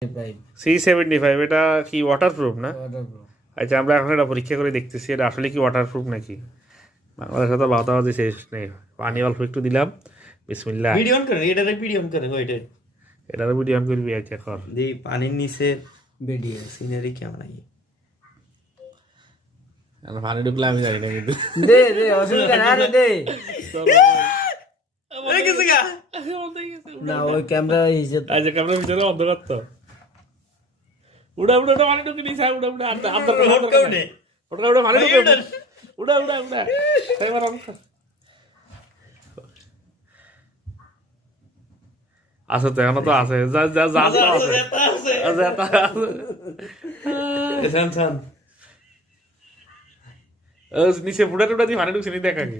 C75 এটা কি waterproof না? ওয়াটারপ্রুফ। আচ্ছা আমরা এখন এটা পরীক্ষা করে দেখতেছি এটা আসলে কি ওয়াটারপ্রুফ নাকি। বাংলাদেশে তো বাতাবাদি শেষ নেই, পানি অল্প একটু দিলাম। বিসমিল্লাহ। ভিডিও অন করেন, এটারে ভিডিও অন করেন, ওইটা এটার ভিডিও অন করবি আচ্ছা কর। দি পানির নিচে ভিডিও সিনারি কেমন আই পানি ঢুকলে আমি জানি না কিন্তু। দে দে অসুবিধা না রে দে এই গেছে গা না ওই ক্যামেরা হিসেবে আচ্ছা ক্যামেরার ভিতরে অন্ধকার তো। উড়া উড়া উড়া পানি ঢুকে নিছে, উড়া উড়া আন্দা আন্দা হট কাউনে উড়া উড়া পানি ঢুকে উড়া উড়া উড়া এবার অন কর। আছে তো এখনো তো আছে, যা যা যা তো আছে আছে সান সান নিচে ফুটা টুটা দিয়ে পানি ঢুকছে নি দেখা কি